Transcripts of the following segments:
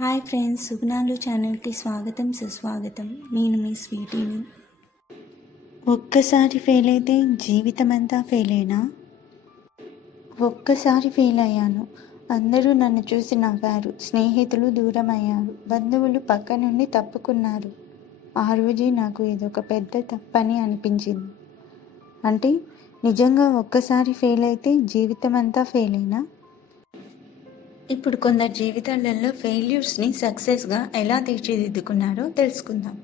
Hi friends సుగుణాలు ఛానల్కి స్వాగతం సుస్వాగతం. నేను మీ స్వీటీని. ఒక్కసారి ఫెయిల్ అయితే జీవితం అంతా ఫెయిల్ అయినా ఒక్కసారి ఫెయిల్ అయ్యాను. అందరూ నన్ను చూసి నవ్వారు. స్నేహితులు దూరం అయ్యారు బంధువులు పక్క నుండి తప్పుకున్నారు. ఆ రోజే నాకు ఇదొక పెద్ద తప్పని అనిపించింది. అంటే నిజంగా ఒక్కసారి ఫెయిల్ అయితే జీవితం అంతా ఫెయిల్ అయినా ఇప్పుడు కొందరు జీవితాలలో ఫెయిల్యూర్స్ని సక్సెస్గా ఎలా తీర్చిదిద్దుకున్నారో తెలుసుకుందాం.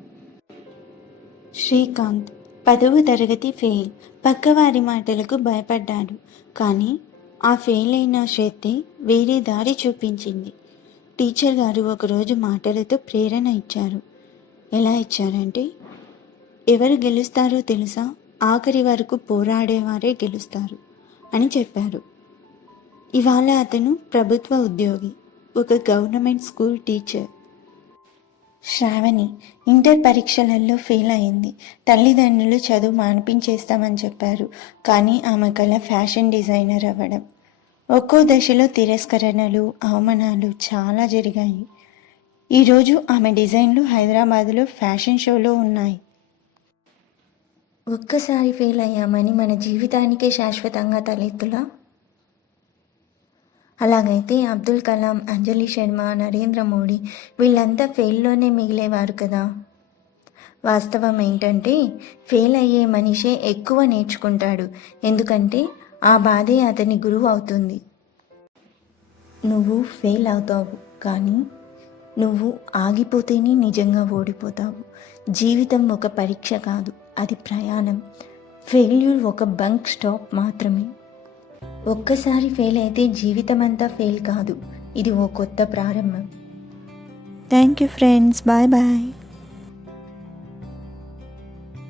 శ్రీకాంత్ పదవ తరగతి ఫెయిల్. పక్కవారి మాటలకు భయపడ్డాడు. కానీ ఆ ఫెయిల్ అయిన శక్తి వేరే దారి చూపించింది. టీచర్ గారు ఒకరోజు మాటలతో ప్రేరణ ఇచ్చారు. ఎలా ఇచ్చారంటే ఎవరు గెలుస్తారో తెలుసా? ఆఖరి వరకు పోరాడేవారే గెలుస్తారు అని చెప్పారు. ఇవాళ అతను ప్రభుత్వ ఉద్యోగి ఒక government school teacher. Shravani inter పరీక్షలలో ఫెయిల్ అయింది. తల్లిదండ్రులు చదువు మానిపించేస్తామని చెప్పారు. కానీ ఆమె కళ ఫ్యాషన్ డిజైనర్ అవ్వడం. ఒక్కో దశలో తిరస్కరణలు అవమానాలు చాలా జరిగాయి. ఈరోజు ఆమె డిజైన్లు హైదరాబాదులో ఫ్యాషన్ షోలో ఉన్నాయి. ఒక్కసారి ఫెయిల్ అయ్యామని మన జీవితానికే శాశ్వతంగా తలెత్తులా? అలాగైతే అబ్దుల్ కలాం అంజలి శర్మ నరేంద్ర మోడీ వీళ్ళంతా ఫెయిల్లోనే మిగిలేవారు కదా. వాస్తవం ఏంటంటే ఫెయిల్ అయ్యే మనిషే ఎక్కువ నేర్చుకుంటాడు. ఎందుకంటే ఆ బాధే అతని గురువు అవుతుంది. నువ్వు ఫెయిల్ అవుతావు కానీ నువ్వు ఆగిపోతేనే నిజంగా ఓడిపోతావు. జీవితం ఒక పరీక్ష కాదు అది ప్రయాణం. ఫెయిల్యూర్ ఒక బంక్ స్టాప్ మాత్రమే. ఒక్కసారి ఫెయిల్ అయితే జీవితం అంతా ఫెయిల్ కాదు. ఇది ఓ కొత్త ప్రారంభం. Thank you friends bye bye